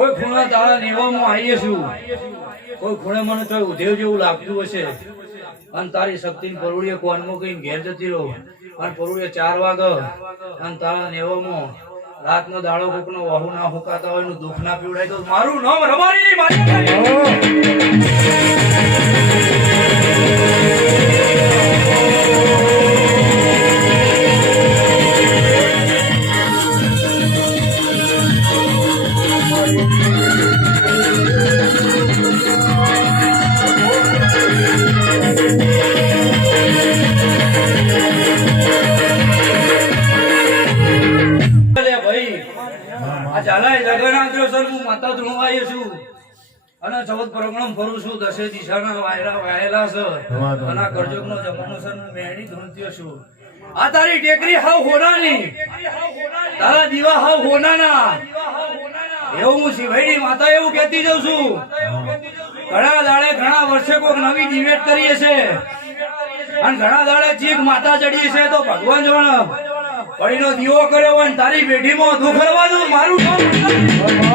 કોઈ ખૂણા તારા નેવામાં આવીએ છું. કોઈ ખૂણે મને તો ઉધેવ જેવું લાગતું હશે. અને તારી શક્તિ પરુડીએ કોનમાં કઈ ઘેર જતી રહો. અને પરુડીએ ચાર વાગે. અને તારા નેવામાં રાતનો દાડો કોકનો વહુ ના હુકાતા હોય દુઃખ ના પીવડાય તો મારું નામ રમારી મારી આ ચાલે જગન્નાથ જો સર હું માતા ધ્રુવ આવ્યો છું. અને ચૌદ પરગણમ ફરું છું દસે દિશાના વાયરા વાયેલા છે. અને આ કરજોગનો જમાનો સર હું મેણી ધૂણત્યો છું. આ તારી ટેકરી હાવ હોનાની. તારા દીવા હાવ હોનાના. એવું હું શિવાઈની માતા એવું કહેતી જઉં છું. ઘણા દાડે ઘણા વર્ષે કોઈક નવી ડિબેટ કરીએ છે. અને ઘણા દાડે ચીક માતા ચડીએ છે તો ભગવાન જોણ. પડીનો દીવો કર્યો હોય તારી પેઢીમાં દુઃખ રહેવાનું મારું નામ